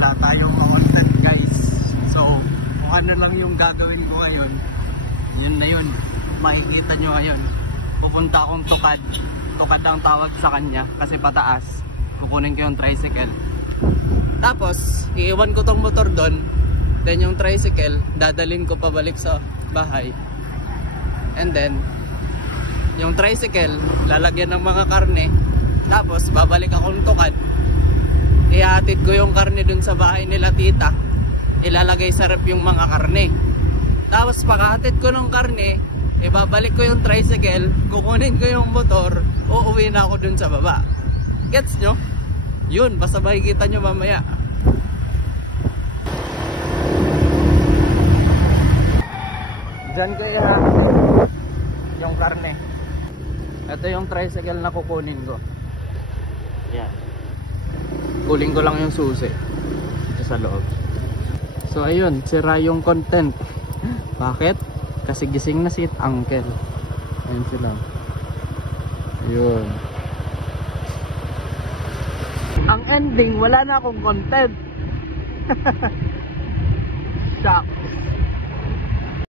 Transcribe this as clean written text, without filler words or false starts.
wala tayong content guys. So kung ano lang yung gagawin ko ngayon, yun na yun, makikita nyo ngayon. Pupunta akong Tukad. Tukad ang tawag sa kanya kasi pataas. Kukunin ko yung tricycle, tapos iiwan ko tong motor doon, then yung tricycle dadalhin ko pabalik sa bahay, and then yung tricycle lalagyan ng mga karne, tapos babalik akong Tukad, ihatid ko yung karne dun sa bahay nila tita, ilalagay sa rep yung mga karne, tapos paghatid ko ng karne, ibabalik ko yung tricycle, kukunin ko yung motor, uuwi na ako dun sa baba. Gets nyo? Yun, basta makikita nyo mamaya. Diyan ko yung karne. Ito yung tricycle na kukunin ko. Yan. Kuling ko lang yung susi ito sa loob. So ayun, sira yung content. Bakit? Kasi gising na si Uncle. Ayun sila. Ayun. Ang ending, wala na akong content. Shock.